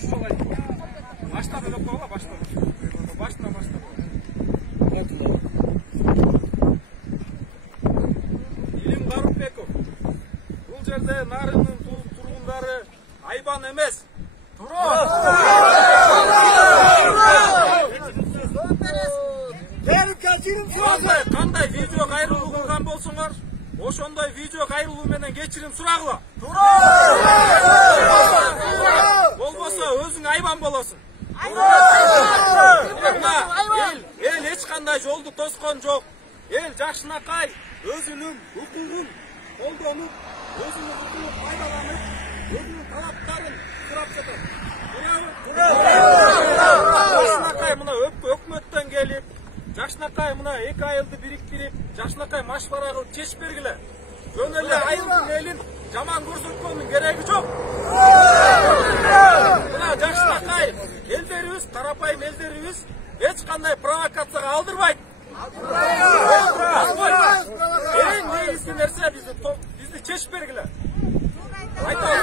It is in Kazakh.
күш жолайды. Баштап өліп қойға, баштап. Баштына. Илим Қарымбеков. Бұл жерде нарынның тұрғындары айбан емес. Қандай видео қайрылу қылған болсыңар, ошондай видео қайрылу менен кечирим сурагыла. Болбосо өзүң айбан болосуң. Эл эч кандай жолду тоскон жок. Эл жакшынакай өзүнүн укугун колдонуп, өзүнүн укугун пайдаланып, өзүнүн талаптарын сурап жатат. Жакшынакай мына өкмөттөн келип, Жакшынакай мына 2 айылды бириктирип, Жакшынакай машвара кылып чечип бергиле. Жөн эле айылдын элин жаман көрсөткөндүн кереги жок. Мына Жакшынакай элдерибиз, тарапайым элдерибиз эч кандай провокацияга алдырбайт. Эң негизги нерсе бизди чечип бергиле. Айтам.